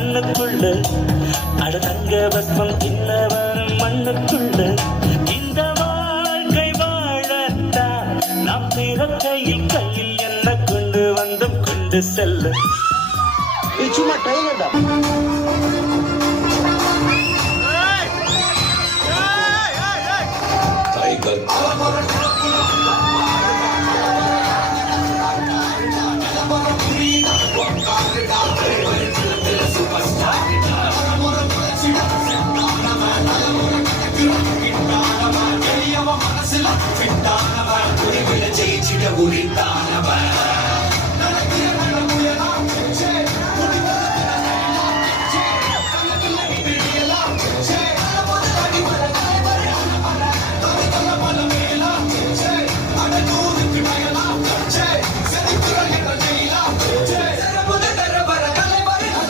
மண்ணுக்குள்ள அட தங்க பஸ்மம் தின்னவரும் மண்ணுக்குள்ள இந்த வாழ்க்கை வாழத்தான் நாம் பிறக்கையில் கையில் என்ன கொண்டு வந்தும் கொண்டு செல்ல சும்மா டைலர்டா. ஜெயிச்சிட